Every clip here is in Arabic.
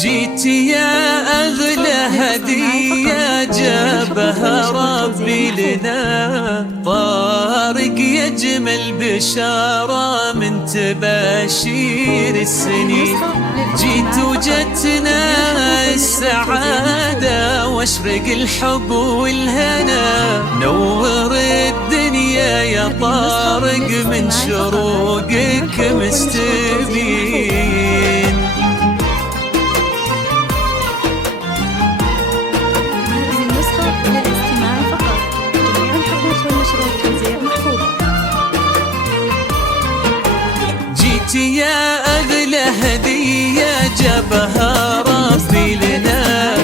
جيت يا أغلى هدية جابها ربي لنا، طارق يجمل بشارة من تباشير السنين. جيت وجتنا السعادة واشرق الحب والهنا، نور الدنيا يا طارق من شروقك مستبين. جيت يا أغلى هدية جابها ربي لنا،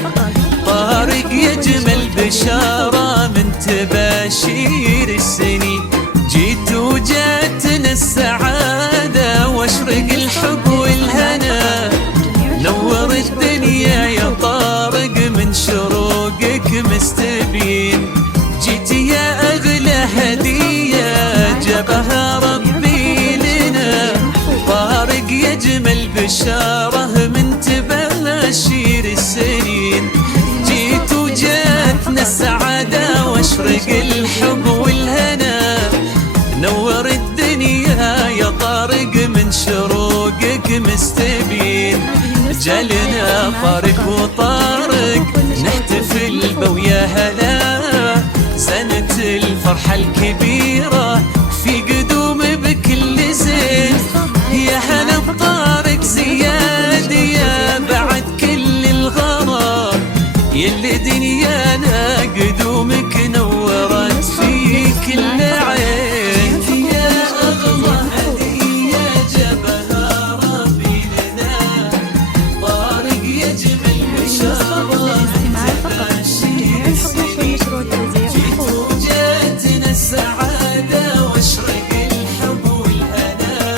طارق يجمل بشارة من تباشير السنين. جيت وجاتنا السعادة واشرق الحب والهنا، نور الدنيا يا طارق من شروقك مستبين. جيت يا أغلى هدية جابها ربي لنا، طارق يجمل بشارة من تباشير السنين. جيت وجاتنا السعادة واشرق الحب والهنا، نور الدنيا يا طارق من شروقك مستبين. جالنا طارق وطارق نحتفل بويا هلا، سنة الفرحة الكبيرة في قدوم بكل زين. يا هلا بطارق زياد يا بعد كل الغرام، يلي دنيانا قدومك نورت في كل عين. يا أغلى هدية جابها ربي لنا، طارق يجمل بشارة تباشير السنين. جيت وجاتنا السعادة واشرق الحب والهنا،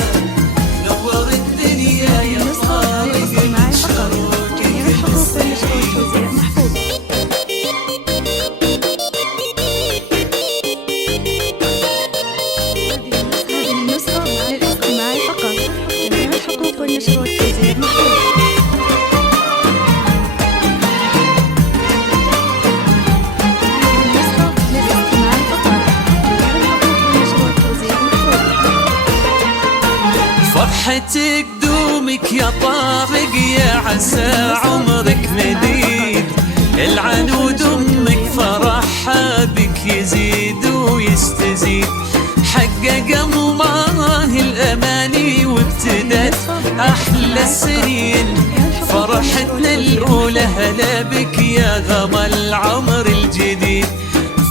نور الدنيا يا طارق من شروقك مستبين. فرحتك دومك يا طارق يا عسى عمرك مديد، العنود امك فرحها بك يزيد ويستزيد. حقق الله الاماني وابتدت احلى السنين، فرحتنا الاولى هلا بك يا غمى العمر الجديد.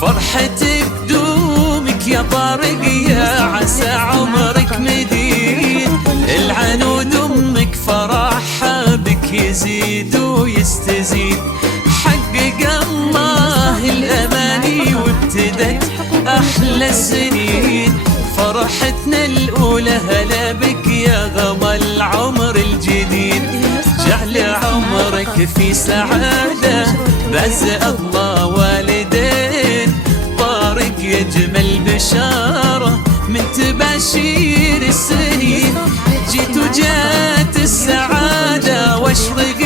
فرحتك دومك يا طارق يا عسى عمرك مديد، العنود امك فرحها بك يزيد ويستزيد. حقق الله الاماني وابتدت احلى السنين، فرحتنا الاولى هلا بك يا غمى العمر الجديد. جعل عمرك في سعاده بعز الله والدين، طارق يجمل بشاره من تباشير السنين. جيت وجات السعاده واشرق